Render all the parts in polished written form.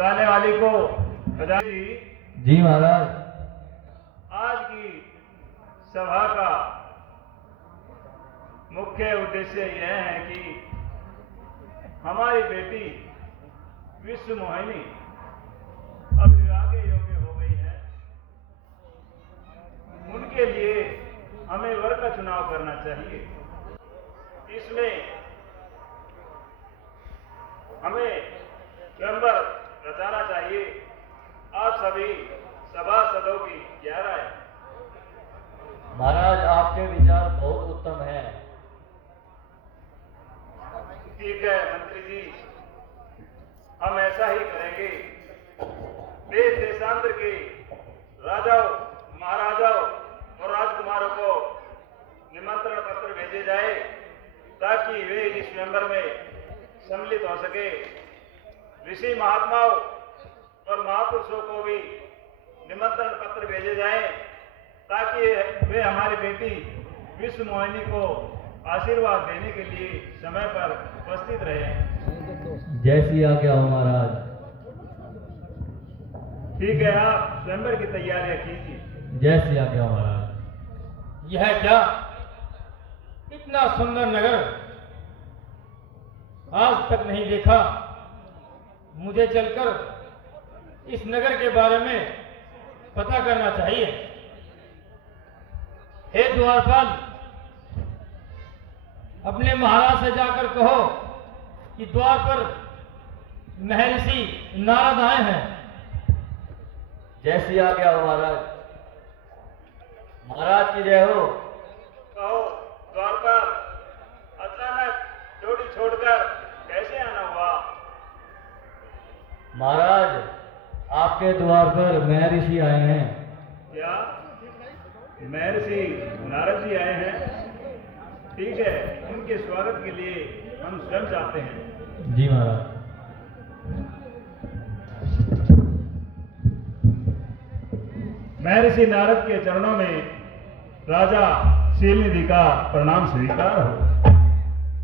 गाने वाली को बजा जी। जी महाराज। आज की सभा का मुख्य उद्देश्य यह है कि हमारी बेटी विश्व मोहिनी अब विवाह के योग्य हो गई है। उनके लिए हमें वर का चुनाव करना चाहिए। इसमें हमें स्वयंवर रचाना चाहिए। आप सभी सभासदों की क्या राय? महाराज आपके विचार बहुत उत्तम हैं। ठीक है मंत्री जी, हम ऐसा ही करेंगे। देश देशांतर के राजाओं, महाराजाओं और राजकुमारों को निमंत्रण पत्र भेजे जाए ताकि वे इस स्वयंवर में सम्मिलित हो सके। ऋषि महात्माओं और महापुरुषों को भी निमंत्रण पत्र भेजे जाएं ताकि वे हमारी बेटी विश्व मोहिनी को आशीर्वाद देने के लिए समय पर उपस्थित रहें। जैसी आज्ञा हो महाराज। ठीक है, आप स्वयंवर की तैयारियां कीजिए। जैसी आज्ञा हो महाराज। यह क्या इतना सुंदर नगर आज तक नहीं देखा। मुझे चलकर इस नगर के बारे में पता करना चाहिए। हे द्वारपाल, अपने महाराज से जाकर कहो कि द्वार पर महर्षि नारद आए हैं। जैसी आज्ञा हो महाराज। महाराज की जय हो। कहो द्वारपाल, अचानक डोरी छोड़कर कैसे आना हुआ? महाराज आपके द्वार पर महर्षि आए हैं। क्या महर्षि नारद जी आए हैं? ठीक है, उनके स्वागत के लिए हम स्वयं जाते हैं। जी महाराज। महर्षि नारद के चरणों में राजा शीलनिधि का प्रणाम स्वीकार हो।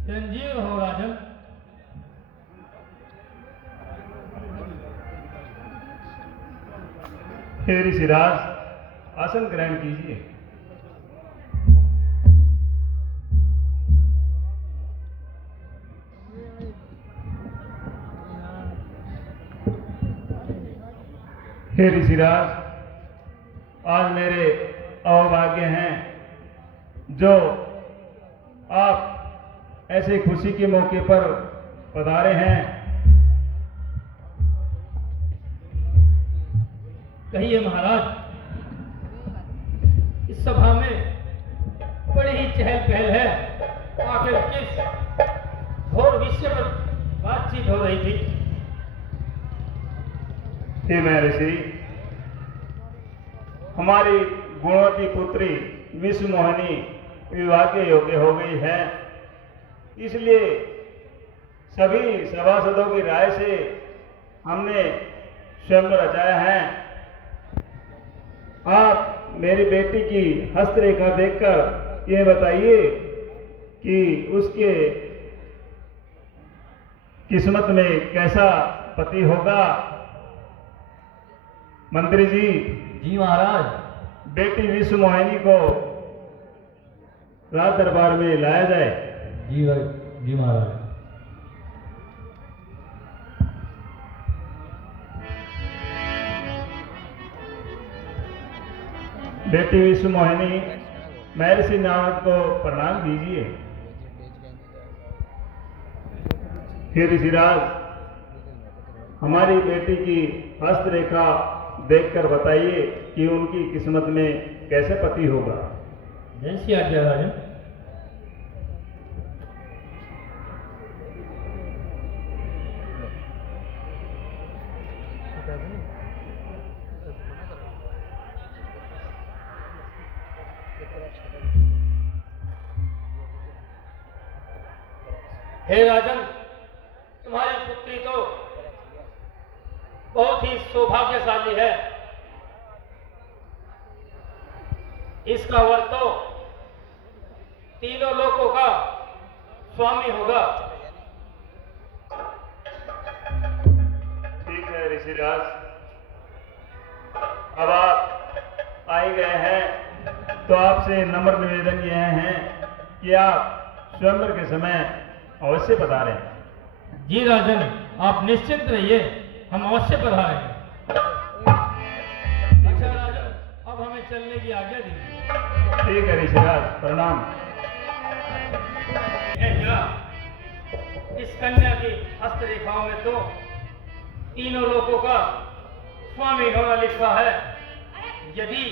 चिरंजीव हो राजन। हे ऋषिराज, आसन ग्रहण कीजिए। हे ऋषिराज, आज मेरे अहोभाग्य हैं जो आप ऐसे खुशी के मौके पर पधारे हैं। कहिए महाराज, इस सभा में बड़ी ही चहल पहल है। आखिर किस घोर विषय पर बातचीत हो रही थी? हे महर्षि, हमारी गुणवती पुत्री विश्व मोहिनी विवाह के योग्य हो गई है। इसलिए सभी सभासदों की राय से हमने स्वयं रचाया है। आप मेरी बेटी की हस्तरेखा देखकर यह बताइए कि उसके किस्मत में कैसा पति होगा। मंत्री जी। जी महाराज। बेटी विश्व मोहिनी को राज दरबार में लाया जाए। जी जी महाराज। बेटी विश्व मोहिनी, महर्षि नारद को प्रणाम कीजिए। हे ऋषिराज, हमारी बेटी की हस्तरेखा देखकर बताइए कि उनकी किस्मत में कैसे पति होगा। जैसी आज्ञा राजन। हे राजन, तुम्हारी पुत्री तो बहुत ही सौभाग्यशाली है। इसका वर तो तीनों लोकों का स्वामी होगा। ठीक है ऋषिराज, अब आप आ ही गए हैं तो आपसे नम्र निवेदन यह है कि आप स्वयंवर के समय अवश्य पधारें। जी राजन, आप निश्चिंत रहिए, हम अवश्य पधारेंगे। अच्छा राजन, अब हमें चलने की आज्ञा दीजिए। ठीक है ऋषिराज, प्रणाम। क्या इस कन्या की हस्तरेखाओं में तो तीनों लोगों का स्वामी होना लिखा है। यदि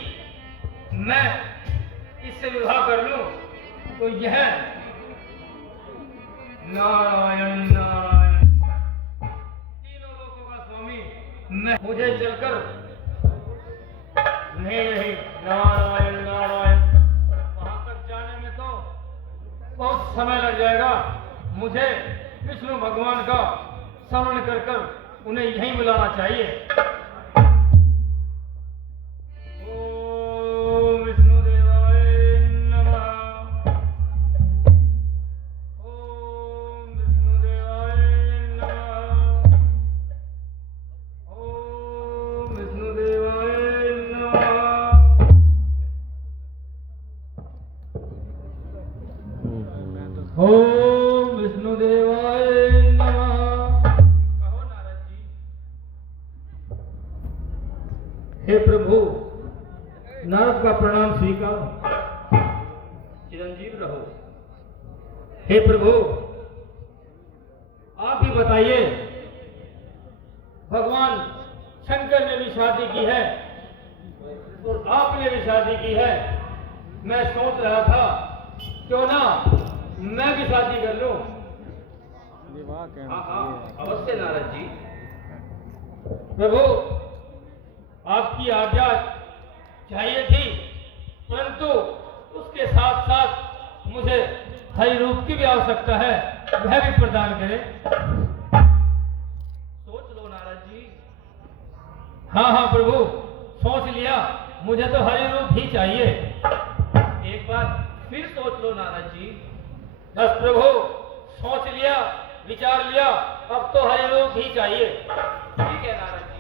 मैं इससे विवाह कर लूं तो यह नारायण नारायण तीनों लोगों का स्वामी मैं, मुझे चलकर नहीं नारायण नारायण वहां तक जाने में तो बहुत समय लग जाएगा। मुझे विष्णु भगवान का स्मरण कर कर उन्हें यहीं बुलाना चाहिए। ओम विष्णुदेवाय नमः। ओम विष्णुदेवाय नमः। ओम विष्णुदेवाय नमः। ओम विष्णुदेवाय नमः। कहो नारद जी। हे प्रभु, नारद का प्रणाम स्वीकार, चिरंजीव रहो। हे प्रभु, आप ही बताइए, भगवान शंकर ने भी शादी की है और आपने भी शादी की है। मैं सोच रहा था क्यों ना मैं भी शादी कर लूं। हाँ, अवश्य नारद जी। प्रभु, आपकी आज्ञा चाहिए थी, परंतु उसके साथ साथ मुझे हरि रूप की भी आवश्यकता है, वह भी प्रदान करें। सोच लो नारद जी। हाँ प्रभु, सोच लिया, मुझे तो हरि रूप ही चाहिए। एक बार फिर सोच लो नारद जी। बस प्रभु, सोच लिया, विचार लिया, अब तो हरि रूप ही चाहिए। ठीक है नारद जी।